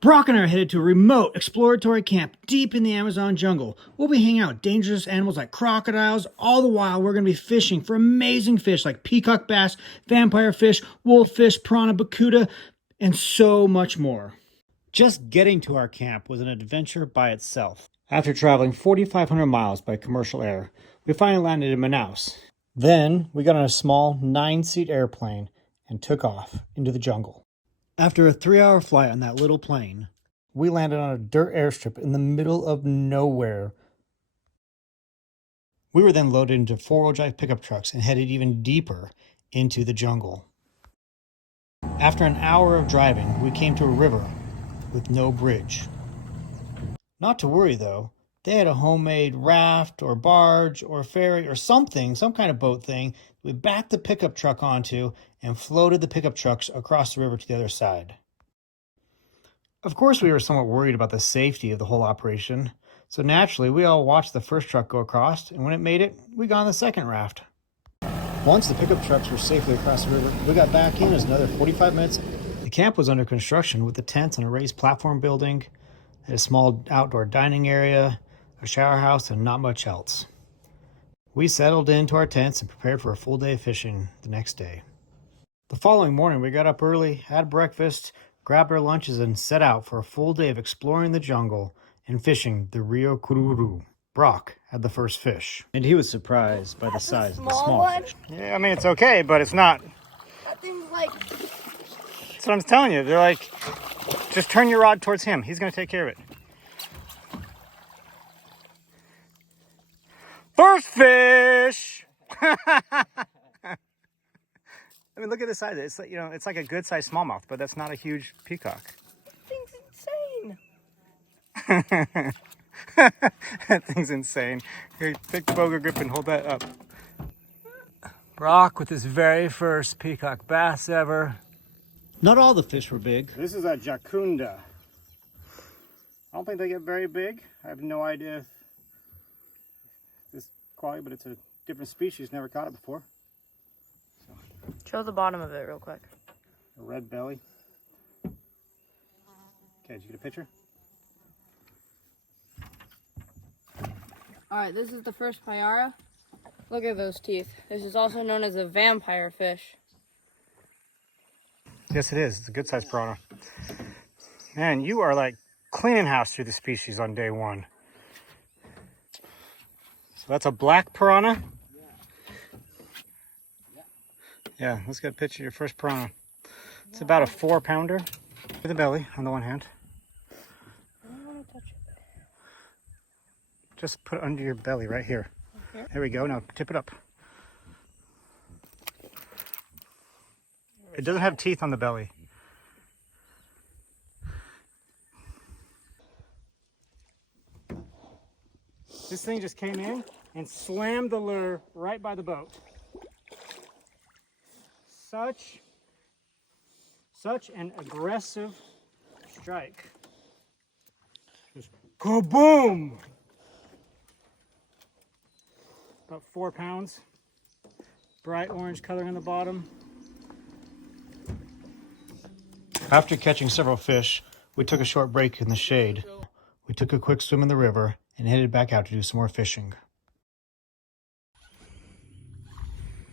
Brock and I are headed to a remote exploratory camp deep in the Amazon jungle. We'll be hanging out with dangerous animals like crocodiles. All the while, we're going to be fishing for amazing fish like peacock bass, vampire fish, wolffish, piranha, Bicuda, and so much more. Just getting to our camp was an adventure by itself. After traveling 4,500 miles by commercial air, we finally landed in Manaus. Then we got on a small 9-seat airplane and took off into the jungle. After a 3-hour flight on that little plane, we landed on a dirt airstrip in the middle of nowhere. We were then loaded into 4-wheel drive pickup trucks and headed even deeper into the jungle. After an hour of driving, we came to a river with no bridge. Not to worry though, they had a homemade raft or barge or ferry or something, some kind of boat thing, we backed the pickup truck onto and floated the pickup trucks across the river to the other side. Of course, we were somewhat worried about the safety of the whole operation, so naturally we all watched the first truck go across, and when it made it, we got on the second raft. Once the pickup trucks were safely across the river, we got back in as another 45 minutes. The camp was under construction with the tents and a raised platform building, a small outdoor dining area, a shower house, and not much else. We settled into our tents and prepared for a full day of fishing the next day. The following morning, we got up early, had breakfast, grabbed our lunches, and set out for a full day of exploring the jungle and fishing the Rio Cururu. Brock had the first fish, and he was surprised by the size of the small fish. Yeah, I mean, it's okay, but it's not. That thing's like... That's what I'm telling you. They're like, just turn your rod towards him. He's going to take care of it. First fish! I mean, look at the size. It's like, it's like a good sized smallmouth, but that's not a huge peacock. That thing's insane. That thing's insane. Here, take the boga grip and hold that up. Brock with his very first peacock bass ever. Not all the fish were big. This is a jacunda. I don't think they get very big. I have no idea if this quality, but it's a different species. Never caught it before. So, Show the bottom of it real quick. a red belly. Okay, did you get a picture? Alright, this is the first Payara. Look at those teeth. This is also known as a vampire fish. Yes, it is. It's a good sized piranha. Man, you are like cleaning house through the species on day one. So that's a black piranha? Yeah, let's get a picture of your first piranha. It's about a 4-pounder. With the belly on the one hand. I don't want to touch it. Just put it under your belly right here. Okay. There we go. Now tip it up. It doesn't have teeth on the belly. This thing just came in and slammed the lure right by the boat. Such an aggressive strike. Just kaboom! About 4 pounds. Bright orange color on the bottom. After catching several fish, we took a short break in the shade. We took a quick swim in the river and headed back out to do some more fishing.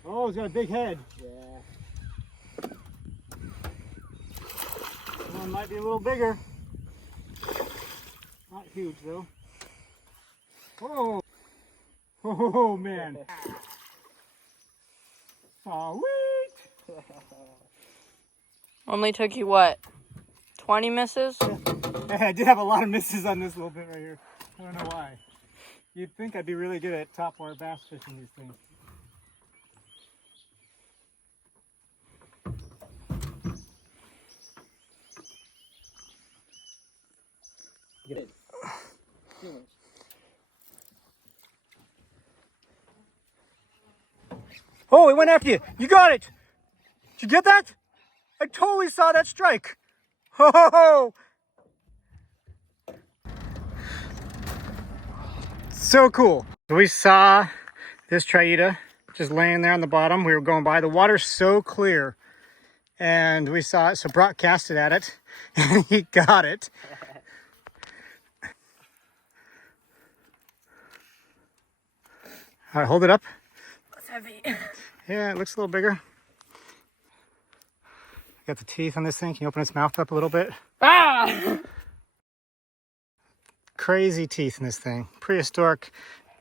Oh, he's got a big head. Yeah. One might be a little bigger. Not huge though. Whoa! Oh man! Sweet! Only took you what? 20 misses? Hey, I did have a lot of misses on this little bit right here. I don't know why. You'd think I'd be really good at topwater bass fishing these things. Get it. Oh, it went after you. You got it. Did you get that? I totally saw that strike. Ho ho ho! So cool. We saw this Trahira just laying there on the bottom. We were going by. The water's so clear. And we saw it, so Brock casted at it. and he got it. All right, hold it up. It's heavy. Yeah, it looks a little bigger. Got the teeth on this thing. Can you open its mouth up a little bit? Ah! Crazy teeth in this thing. Prehistoric,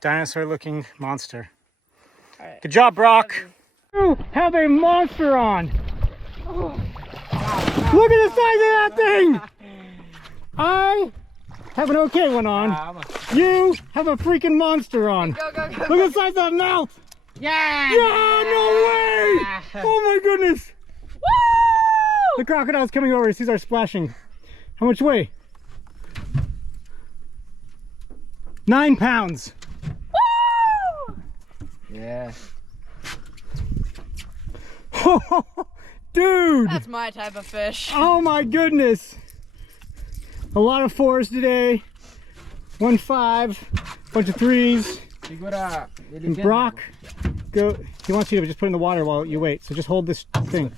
dinosaur-looking monster. All right. Good job, Brock. You have a monster on. Oh. Look at the size of that thing. I have an okay one on. You have a freaking monster on. Go, go, go. Look at the size of that mouth. Yeah! Yeah, no way. Oh my goodness. Woo! The crocodile's coming over. He sees our splashing. How much weight? 9 pounds. Woo! Yeah. Dude. That's my type of fish. Oh my goodness. A lot of 4s today. 1 5, bunch of 3s. And Brock, go. He wants you to just put it in the water while you wait. So just hold this thing.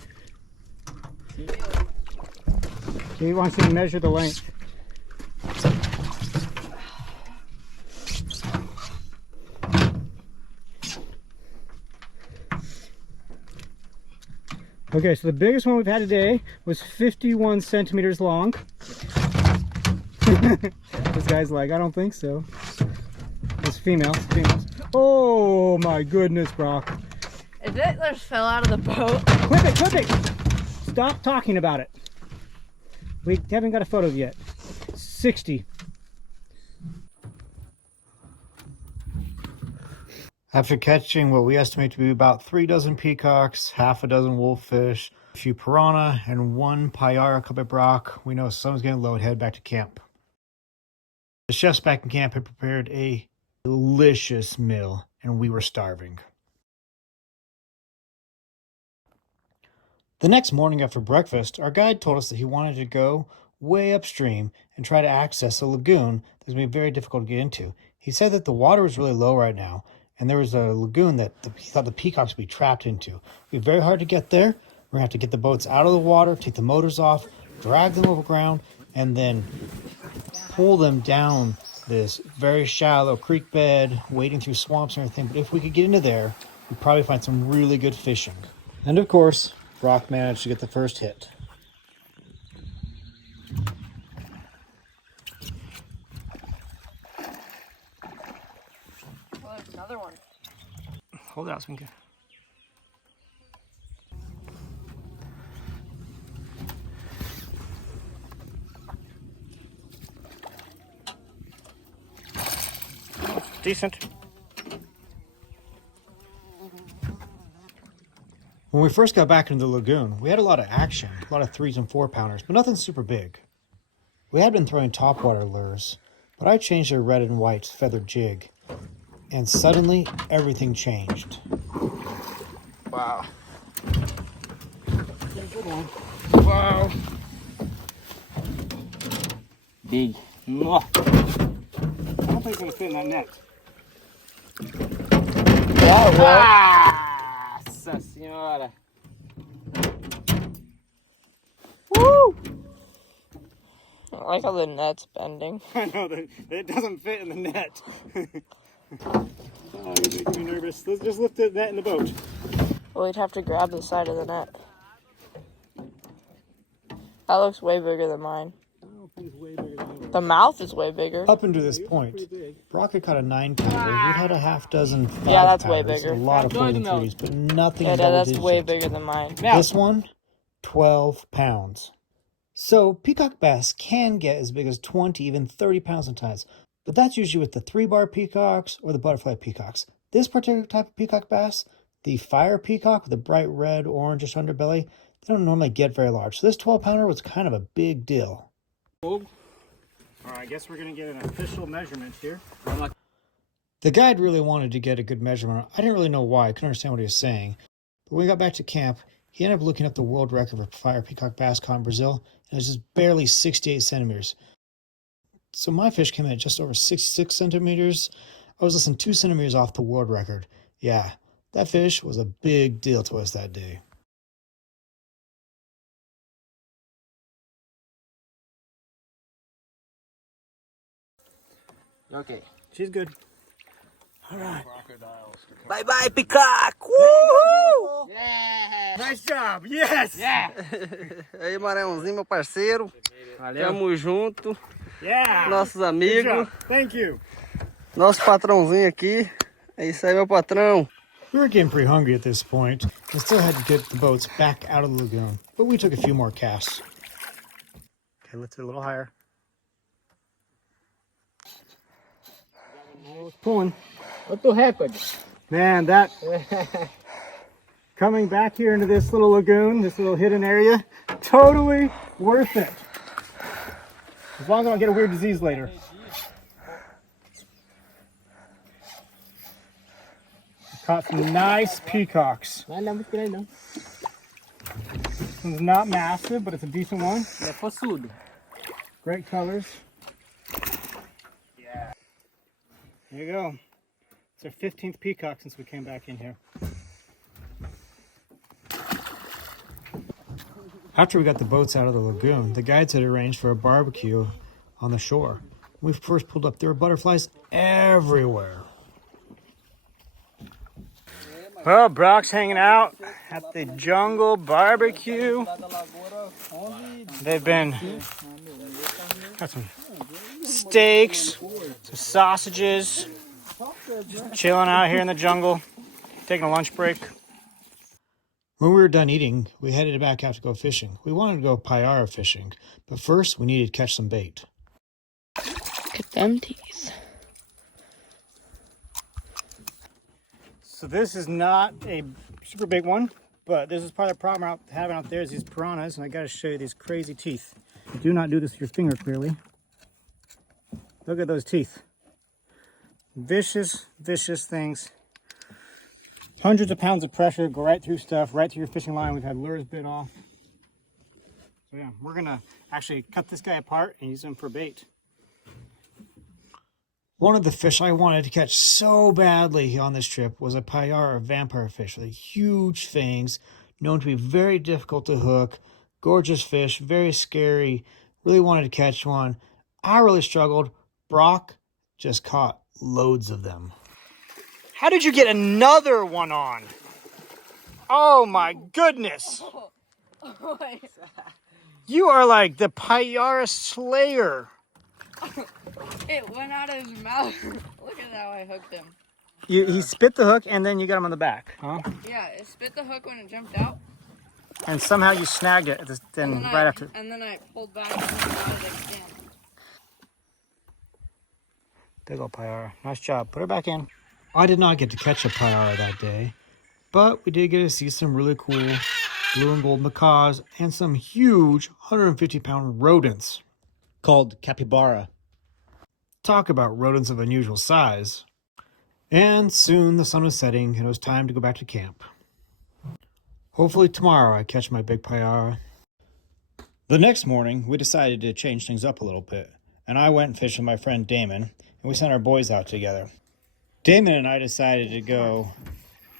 He wants you to measure the length. Okay, so the biggest one we've had today was 51 centimeters long. This guy's like, I don't think so. It's females. Oh my goodness, Brock. Is it just fell out of the boat? Clip it, clip it! Stop talking about it. We haven't got a photo yet. 60. After catching what we estimate to be about 3 dozen peacocks, half a dozen wolffish, a few piranha, and 1 Payara caught by Brock, we know sun's getting low and head back to camp. The chefs back in camp had prepared a delicious meal, and we were starving. The next morning after breakfast, our guide told us that he wanted to go way upstream and try to access a lagoon that's going to be very difficult to get into. He said that the water was really low right now, and there was a lagoon that he thought the peacocks would be trapped into. It would be very hard to get there. We're going to have to get the boats out of the water, take the motors off, drag them over ground, and then pull them down this very shallow creek bed, wading through swamps and everything. But if we could get into there, we'd probably find some really good fishing. And of course, Brock managed to get the first hit. Well, there's another one. Hold it out so we can. Decent. When we first got back into the lagoon, we had a lot of action, a lot of 3s and 4 pounders, but nothing super big. We had been throwing topwater lures, but I changed to a red and white feathered jig, and suddenly everything changed. Wow. Good one. Wow. Big. I don't think it's going to fit in that net. Nossa senhora. Woo! I like how the net's bending. I know, that it doesn't fit in the net. Oh, you're making me nervous. Let's just lift the net in the boat. Well, we'd have to grab the side of the net. That looks way bigger than mine. The mouth is way bigger. Up until this point, Brock had caught a 9 pounder. We had a half dozen 5 Yeah, that's way pounders, bigger. a lot of 4s and 3s, but nothing Yeah, in double that's digits way yet. bigger than mine. This one, 12 pounds. So peacock bass can get as big as 20, even 30 pounds sometimes, but that's usually with the 3-bar peacocks or the butterfly peacocks. This particular type of peacock bass, the fire peacock with a bright red, orangish underbelly, they don't normally get very large. So this 12 pounder was kind of a big deal. All right, I guess we're going to get an official measurement here. The guide really wanted to get a good measurement. I didn't really know why. I couldn't understand what he was saying. But when we got back to camp, he ended up looking up the world record for fire peacock bass caught in Brazil, and it was just barely 68 centimeters. So my fish came in at just over 66 centimeters. I was less than 2 centimeters off the world record. Yeah, that fish was a big deal to us that day. Okay. She's good. All right. Bye bye, Peacock! Woo! Yeah. Nice job. Yes. Yeah! Aí, Marãozinho, meu parceiro. Valeu. Tamo junto. Yeah. Nossos Good amigos. job. Thank you. Nosso patrãozinho aqui. É isso aí, meu patrão. We were getting pretty hungry at this point and still had to get the boats back out of the lagoon, but we took a few more casts. Okay, let's get a little higher. Oh, it's pulling. What's the record? Man, that coming back here into this little lagoon, this little hidden area, totally worth it. As long as I don't get a weird disease later. Caught some nice peacocks. This one's not massive, but it's a decent one. É possudo. Great colors. Yeah. There you go. It's our 15th peacock since we came back in here. After we got the boats out of the lagoon, the guides had arranged for a barbecue on the shore. When we first pulled up, there were butterflies everywhere. Well, Brock's hanging out at the jungle barbecue. They've been got some steaks, some sausages, just chilling out here in the jungle, taking a lunch break. When we were done eating, we headed back out to go fishing. We wanted to go Payara fishing, but first we needed to catch some bait. Look at them teeth. So this is not a super big one, but this is part of the problem having out there is these piranhas, and I got to show you these crazy teeth. Do not do this with your finger, clearly. Look at those teeth. Vicious, vicious things. Hundreds of pounds of pressure go right through stuff, right through your fishing line. We've had lures bit off. So yeah, we're gonna actually cut this guy apart and use him for bait. One of the fish I wanted to catch so badly on this trip was a Payara vampire fish with huge fangs, known to be very difficult to hook, gorgeous fish, very scary. Really wanted to catch one. I really struggled. Brock just caught loads of them. How did you get another one on? Oh my goodness! You are like the Payara slayer. It went out of his mouth. Look at how I hooked him. He spit the hook and then you got him on the back, huh? Yeah, it spit the hook when it jumped out. And somehow you snagged it then right after. And then I pulled back and got it again. There you go, Payara. Nice job. Put her back in. I did not get to catch a Payara that day, but we did get to see some really cool blue and gold macaws and some huge 150-pound rodents called capybara. Talk about rodents of unusual size. And soon the sun was setting and it was time to go back to camp. Hopefully tomorrow I catch my big Payara. The next morning we decided to change things up a little bit, and I went fishing with my friend Damon, and we sent our boys out together. Damon and I decided to go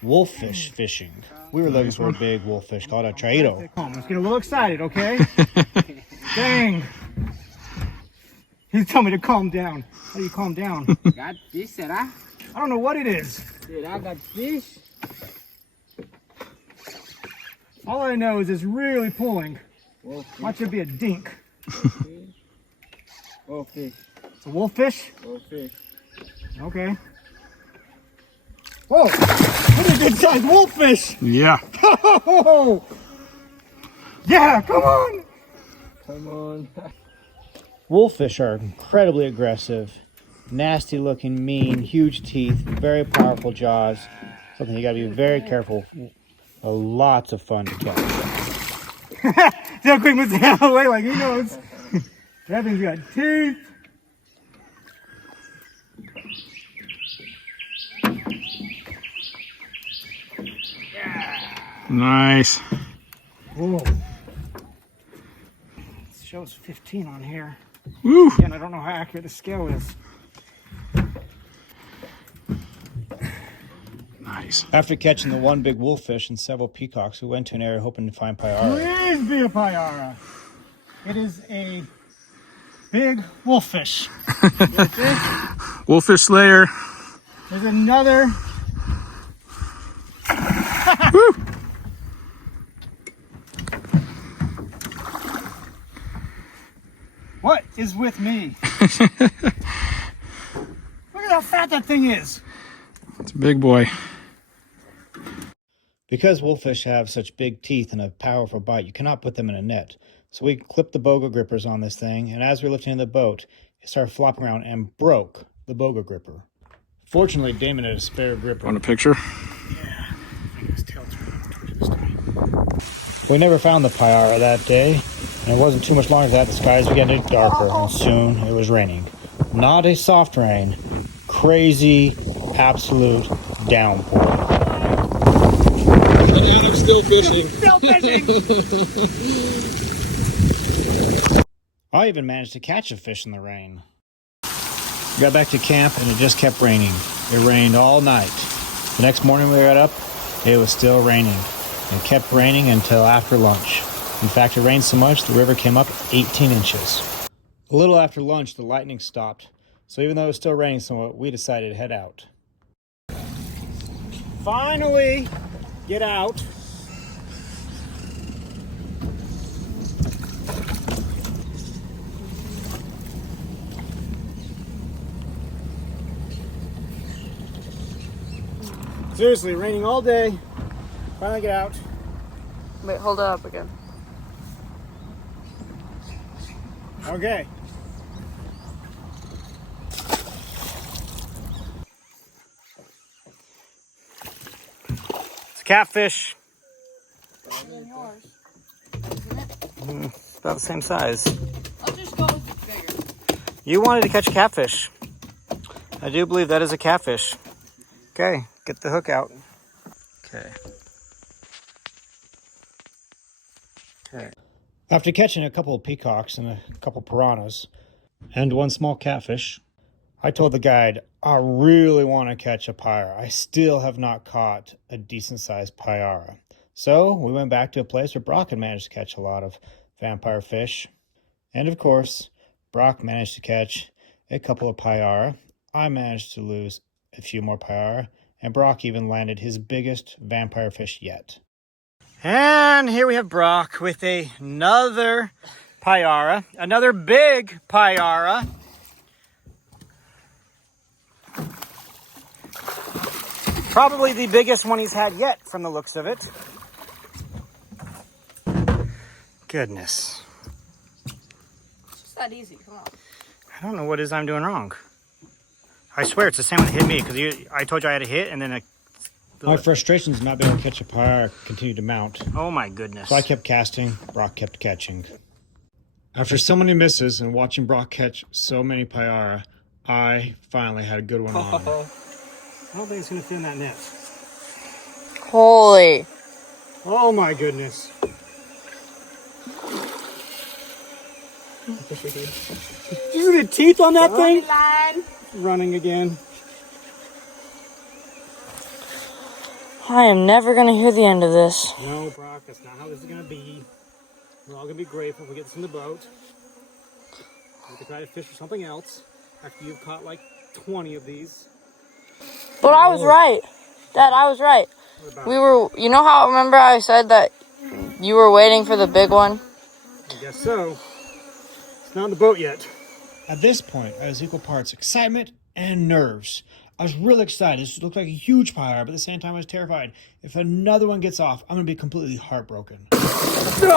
wolffish fishing. We were looking for a big wolffish called a Trahira. Let's get a little excited, okay? Dang! He's telling me to calm down. How do you calm down? Got fish, será? I don't know what it is. Será got fish? All I know is it's really pulling. Okay. Watch it be a dink. Oh, fish. It's a wolffish? Oh, fish. Okay. Whoa! What a good sized wolffish! Yeah. Oh! Yeah, come on! Come on. Wolffish are incredibly aggressive, nasty looking, mean, huge teeth, very powerful jaws. Something you gotta be very careful. Lots of fun to catch. See how quick he moves the out of the way, like he knows. That thing's got teeth. Nice. Whoa. It shows 15 on here. Woo. Again, I don't know how accurate the scale is. Nice. After catching the one big wolffish and several peacocks, we went to an area hoping to find Payara. Please be a Payara. It is a big wolffish. Wolffish Slayer. There's another. What is with me? Look at how fat that thing is. It's a big boy. Because wolffish have such big teeth and a powerful bite, you cannot put them in a net. So we clipped the boga grippers on this thing, and as we were lifting in the boat, it started flopping around and broke the boga gripper. Fortunately, Damon had a spare gripper. Want a picture? We never found the Payara that day, and it wasn't too much longer than that. The skies began to get darker, and soon it was raining. Not a soft rain, crazy, absolute downpour. And I'm still fishing. Still fishing! I even managed to catch a fish in the rain. We got back to camp and it just kept raining. It rained all night. The next morning we got up, it was still raining. It kept raining until after lunch. In fact, it rained so much the river came up 18 inches. A little after lunch, the lightning stopped. So even though it was still raining somewhat, we decided to head out. Finally, get out. Seriously, raining all day. Finally get out. Wait, hold it up again. Okay. It's a catfish. It's about the same size. I'll just go with the bigger. You wanted to catch a catfish. I do believe that is a catfish. Okay, get the hook out. Okay. Okay. After catching a couple of peacocks and a couple piranhas and one small catfish, I told the guide, I really want to catch a Payara. I still have not caught a decent sized Payara. So we went back to a place where Brock had managed to catch a lot of vampire fish. And of course, Brock managed to catch a couple of Payara. I managed to lose a few more Payara, and Brock even landed his biggest vampire fish yet. And here we have Brock with another Payara, another big Payara. Probably the biggest one he's had yet from the looks of it. Goodness. It's just that easy, come on. I don't know what it is I'm doing wrong. I swear it's the same one that hit me, because I told you I had a hit, and then my frustrations not being able to catch a Payara continued to mount. Oh my goodness. So I kept casting, Brock kept catching. After so many misses and watching Brock catch so many Payara, I finally had a good one on. I don't think it's going to fit in that net. Holy. Oh my goodness. Did you see the teeth on that thing? Running again. I am never going to hear the end of this. No, Brock, that's not how this is going to be. We're all going to be grateful if we get this in the boat. We can try to fish for something else after you've caught like 20 of these. But I was right. Dad, I was right. You know how, remember I said that you were waiting for the big one? I guess so. It's not in the boat yet. At this point, I was equal parts excitement and nerves. I was really excited. This looked like a huge Payara, but at the same time I was terrified. If another one gets off, I'm going to be completely heartbroken. Woo!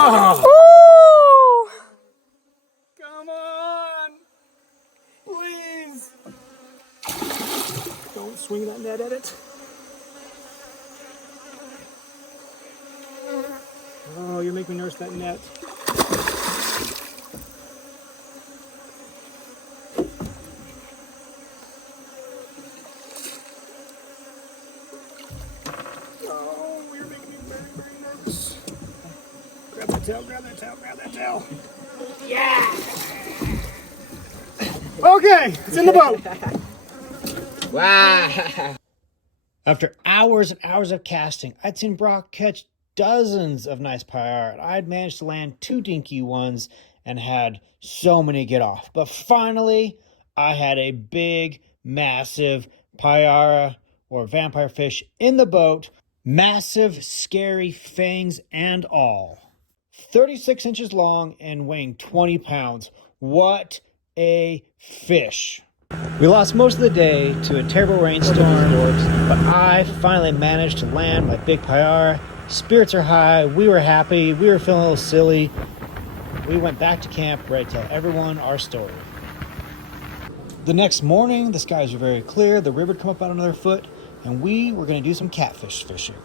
Come on! Please! Don't swing that net at it. Oh, you make me nurse that net. Oh, you're making me very, very nervous. Grab that tail, grab that tail, grab that tail. Yeah! Okay, it's in the boat. Wow. After hours and hours of casting, I'd seen Brock catch dozens of nice Payara. I'd managed to land 2 dinky ones and had so many get off. But finally, I had a big, massive Payara or vampire fish in the boat. Massive, scary fangs and all. 36 inches long and weighing 20 pounds. What a fish. We lost most of the day to a terrible rainstorm, but I finally managed to land my big Payara. Spirits are high. We were happy. We were feeling a little silly. We went back to camp ready to tell everyone our story. The next morning, the skies were very clear. The river had come up about another foot, and we were going to do some catfish fishing,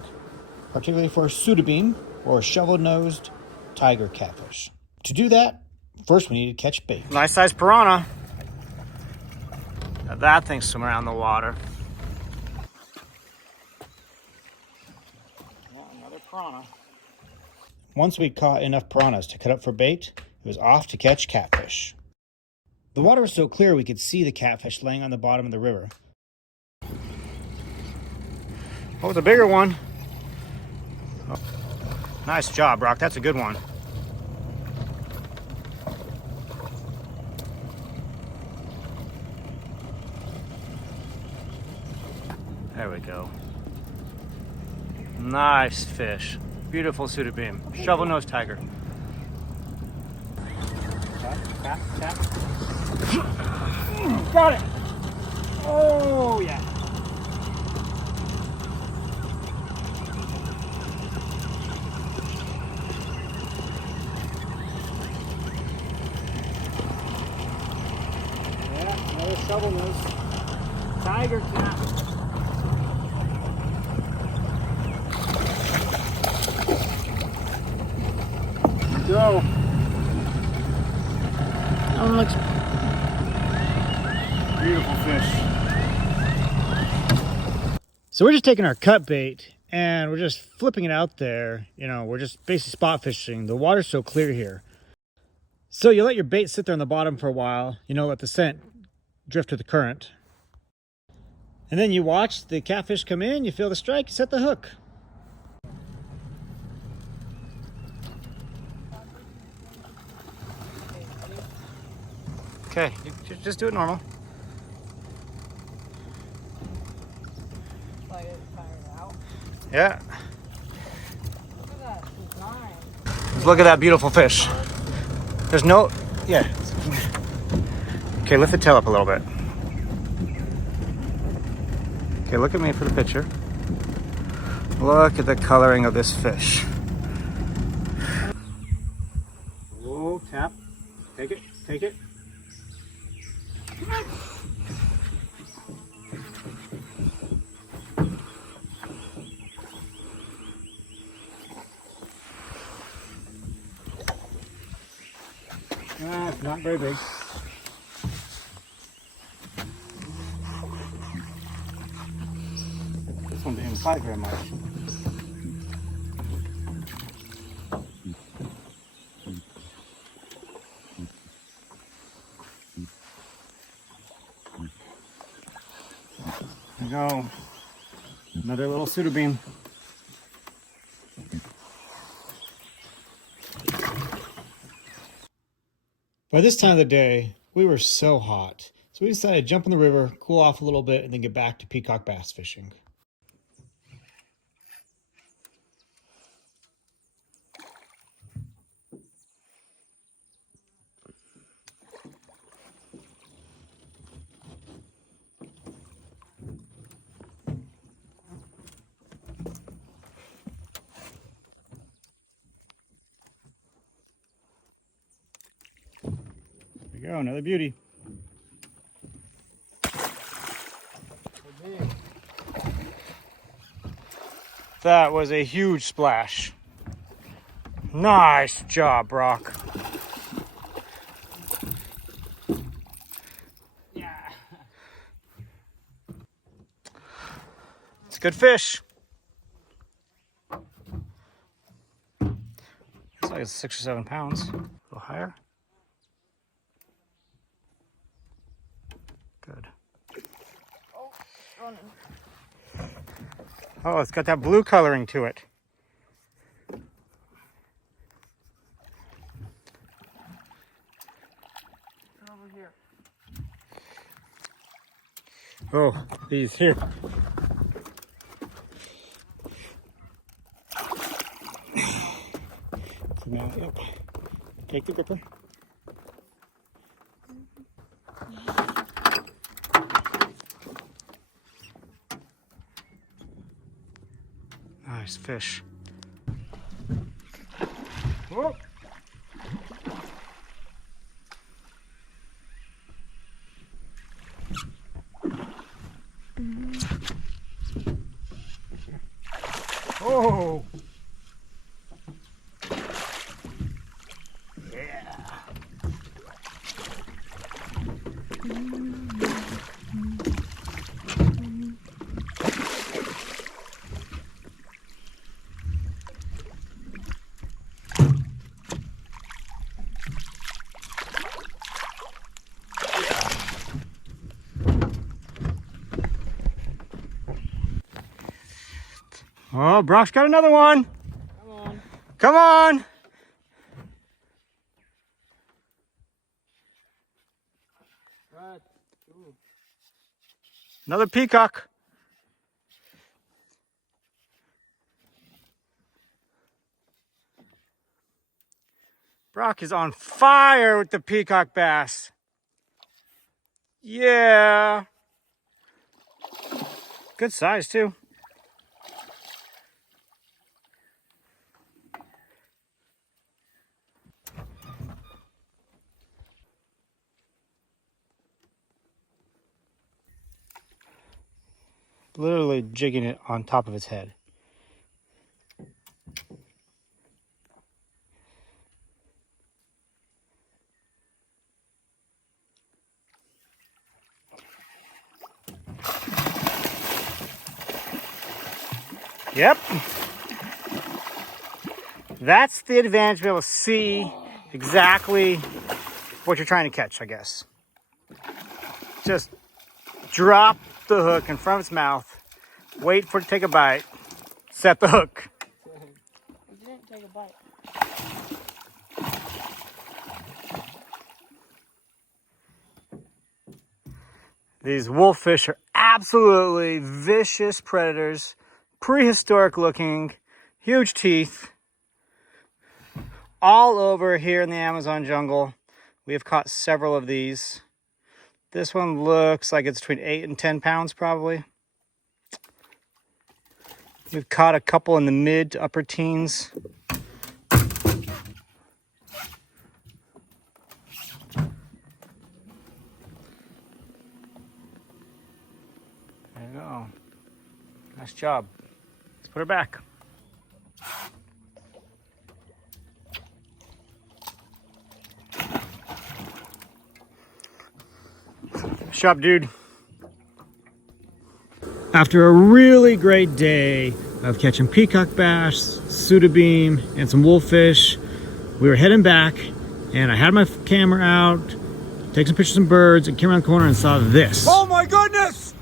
particularly for soda-beam or shovel-nosed tiger catfish. To do that, first we need to catch bait. Nice sized piranha. Now that thing's swimming around the water. Well, another piranha. Once we caught enough piranhas to cut up for bait, it was off to catch catfish. The water was so clear we could see the catfish laying on the bottom of the river. Oh, it's a bigger one. Oh. Nice job, Brock. That's a good one. There we go. Nice fish. Beautiful soda-beam. Shovel-nosed tiger. Tap, tap, tap. Got it! Oh, yeah. Yeah, another shovel-nosed tiger cat. Go. That one looks beautiful fish. So we're just taking our cut bait and we're just flipping it out there. You know, we're just basically spot fishing. The water's so clear here. So you let your bait sit there on the bottom for a while, you know, let the scent drift with the current. And then you watch the catfish come in, you feel the strike, you set the hook. Okay, you just do it normal. Yeah. Look at that design. Just look at that beautiful fish. There's no, yeah. Okay, lift the tail up a little bit. Okay, look at me for the picture. Look at the coloring of this fish. Whoa, tap. Take it, take it. It's not very big. This one didn't bite very much. There we go. Another little soda-beam. By this time of the day, we were so hot, so we decided to jump in the river, cool off a little bit, and then get back to peacock bass fishing. There we go, another beauty. That was a huge splash. Nice job, Brock. Yeah. It's a good fish. Looks like it's 6 or 7 pounds. A little higher. Good. Oh, it's got that blue coloring to it. Oh, these here. Now, yep. Take the gripper. Nice fish. Whoa. Oh. Oh, Brock's got another one. Come on. Come on. Right. Ooh. Another peacock. Brock is on fire with the peacock bass. Yeah. Good size too. Literally jigging it on top of its head. Yep. That's the advantage, to be able to see exactly what you're trying to catch, I guess. Just drop the hook in front of its mouth, wait for it to take a bite, set the hook. It didn't take a bite. These wolffish are absolutely vicious predators, prehistoric looking, huge teeth. All over here in the Amazon jungle, we have caught several of these. This one looks like it's between 8 and 10 pounds probably. We've caught a couple in the mid to upper teens. There you go. Nice job. Let's put her back. Shop, dude. After a really great day of catching peacock bass, Suda beam, and some wolffish, we were heading back, and I had my camera out, take some pictures of some birds, and came around the corner and saw this. Oh my goodness!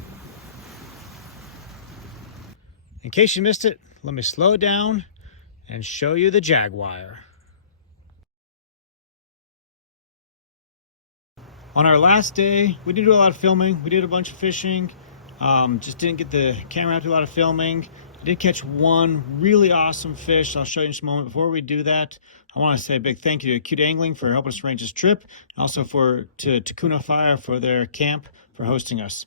In case you missed it, let me slow down and show you the jaguar. On our last day, we didn't do a lot of filming. We did a bunch of fishing. Just didn't get the camera out to do a lot of filming. I did catch one really awesome fish. I'll show you in just a moment. Before we do that, I want to say a big thank you to Cute Angling for helping us arrange this trip, and also to Takuna Fire for their camp for hosting us.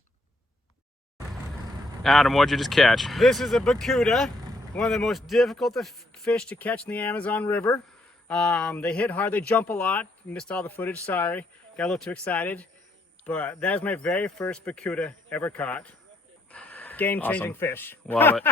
Adam, what'd you just catch? This is a Bicuda, one of the most difficult fish to catch in the Amazon River. They hit hard, they jump a lot. Missed all the footage, sorry. Got a little too excited. But that is my very first Bicuda ever caught. Game-changing Awesome. fish. Love it.